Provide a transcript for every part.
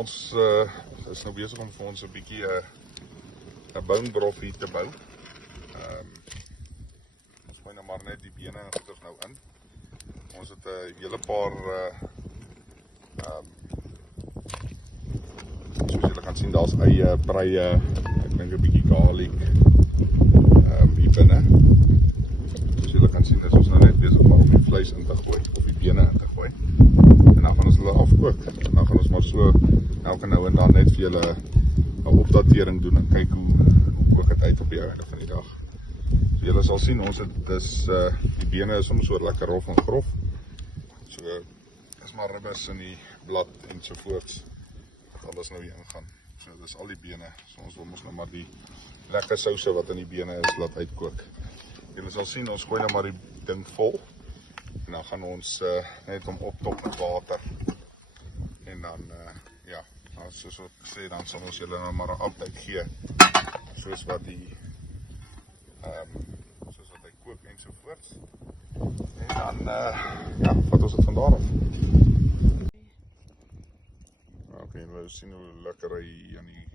ons is nou besig om vir ons 'n bietjie 'n boonbrof hier te bou. Ons gooi nou maar net die bene en goeders nou in. Ons het 'n hele paar soos julle kan sien, daar's eie, breie, ek dink 'n bietjie garlic hier binne. Soos julle kan sien, is ons nou net besig om die vleis in te gooi, of die bene in te gooi. En dan gaan ons hulle afkook. En dan gaan ons maar so elke nou en dan net vir julle 'n opdatering doen en kyk hoe kook dit uit op die einde van die dag. So julle sal sien, ons het die bene is soms so lekker rof en grof. So is maar ribbes in die blad en so voorts. Dat alles nou hier ingaan. So dis al die bene. So ons wil mos nou maar die lekker souse wat in die bene is laat uitkook. Julle sal sien, ons gooi nou maar die ding vol. En dan gaan ons net om optop met water. En dan, ja, soos wat ek sê, dan sal ons julle nou maar 'n update gee. Soos wat die, soos wat hy kook en so voorts. En dan, ja, vat ons het van daar af. Ok, en we sien hoe lekker hy aan die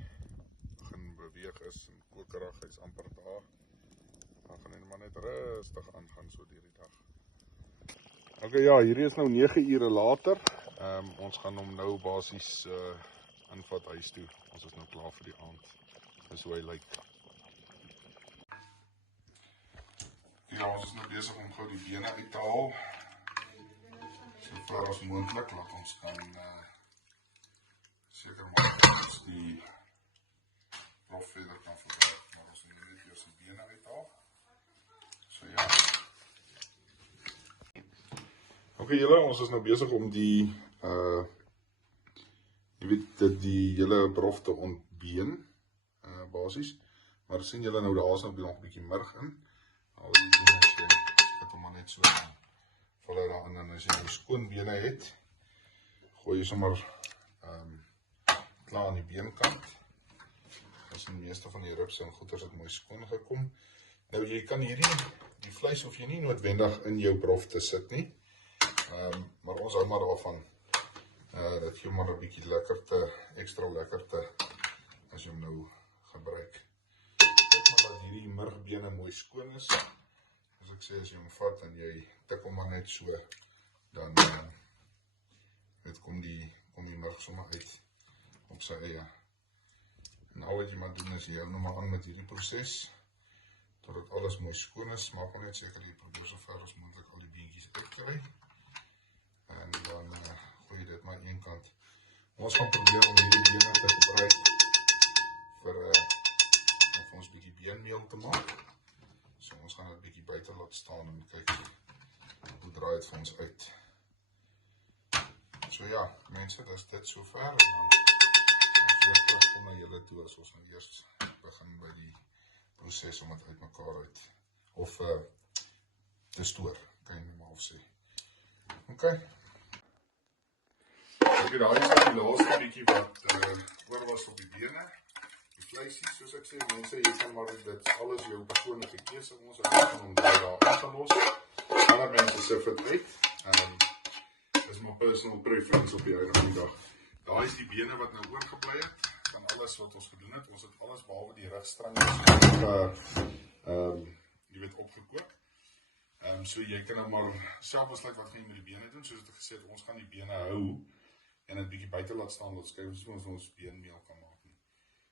begin beweeg is en kokerig, hy is amper daar. Dan gaan hy maar net rustig aangaan so deur die dag. Ok, ja, hierdie is nou 9 ure later. Ons gaan hom nou basies invat huis toe. Ons is nou klaar vir die aand. Dis hoe hy lyk. Ja, ons is nou besig om gou die bene uit te haal. So ver as moontlik, laat ons kan seker maak dat ons die rof verder kan verbruik. Maar ons moet net eers die bene uithaal. So ja. Ok julle, ons is nou besig om die jy weet, die hele brof te ontbeen, basis. Maar sien julle nou, daar is nog 'n bietjie murg in. Al die bene sit hom maar net so val hy daarin. En as jy nou skoon bene het, gooi jy sommer klaar aan die beenkant. As die meeste van die ribs en goeders het mooi skoon gekom. Nou jy kan die vleis hoef jy nie noodwendig in jou brof te sit nie. Maar ons hou maar daarvan. Dat gee maar 'n bietjie lekkerte, extra lekkerte as jy hom nou gebruik. Kyk maar dat hierdie murgbene mooi skoon is. As ek sê, as jy hom vat en jy tik hom maar net so, dan kom die murg sommer uit op sy eie. En al wat jy maar doen is, jy hou nou maar aan met hierdie proses, totdat alles mooi skoon is. Maak maar net seker jy probeer so ver as moontlik al die beentjies uitkry. En dan gooi jy dit maar aan een kant. Ons gaan probeer om hierdie bene te gebruik vir ons bietjie beenmeel te maak. So ons gaan dit bietjie buite laat staan en kyk hoe draai dit vir ons uit. So ja, mense, dis dit sover en dan ons weer terugkom na julle toe as ons nou eers begin by die proses om dit uit mekaar uit of te stoor, kan jy nou maar sê. Ok. Ok, daar is die laaste bietjie wat oor was op die bene. Die vleisie, soos ek sê, mense, jy kan maar dit alles jou persoonlike keuse. Ons het van hom daar aangelos. Ander mense sê vir dit uit. Dis my personal preference op die einde van die dag. Daar is die bene wat nou oorgebly het. Van alles wat ons gedoen het. Ons het alles behalwe die rugstring jy weet, opgekook. So jy kan nou maar self besluit wat gaan jy met die bene doen. Soos ek gesê het, ons gaan die bene hou en dit bietjie buite laat staan, dat skryf ons beenmeel kan maak nie.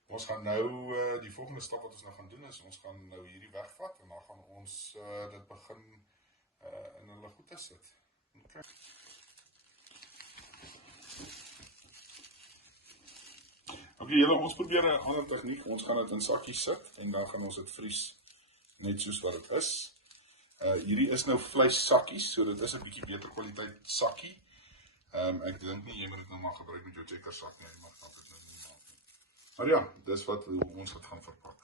Ons gaan nou, die volgende stap wat ons nou gaan doen is, ons gaan nou hierdie wegvat en dan gaan ons dit begin in hulle goede sit. Okay. Ok, julle, ons probeer 'n ander tegniek. Ons gaan dit in sakkies sit en dan gaan ons dit vries net soos wat dit is. Hierdie is nou vleissakkies, so dit is 'n bietjie beter kwaliteit sakkie. Ek dink nie jy moet dit nou maar gebruik met jou checker sak nie, maar gaan dit nou nie maak nie. Maar ja, dis wat ons dit gaan verpak.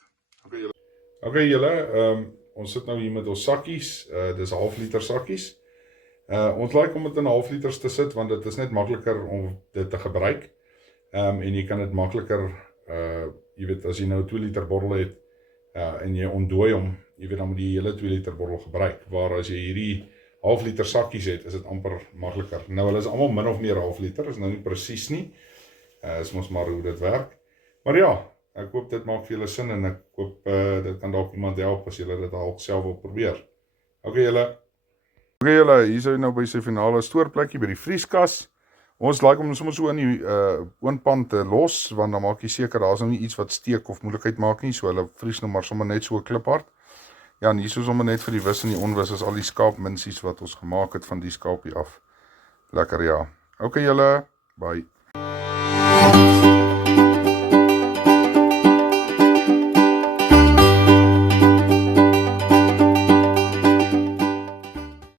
Ok julle, ons sit nou hier met ons sakkies, dis 1/2 liter sakkies. Ons like om dit in 1/2 liters te sit, want dit is net makliker om dit te gebruik. En jy kan dit makliker, jy weet, as jy nou 2 liter bottel het, en jy ontdooi hom, jy weet, dan moet jy hele 2 liter bottel gebruik, waar as jy hierdie 1/2 liter sakkies het, is dit amper makliker. Nou, hulle is allemaal min of meer 1/2 liter, is nou nie presies nie, Is mos maar hoe dit werk. Maar ja, ek hoop dit maak vir julle sin en ek hoop dit kan dalk iemand help as julle dit al self wil probeer. Okay julle, hier is hy nou by sy finale stoorplekkie by die vrieskas. Ons like om soms so in die oonpan te los, want dan maak jy seker, daar is nou nie iets wat steek of moeilikheid maak nie, so hulle vries nou maar sommer net so kliphard. Ja, en hier is sommer net vir die wis en die onwis, is al die skaapminsies wat ons gemaak het van die skaapie af. Lekker ja. Okay julle, bye.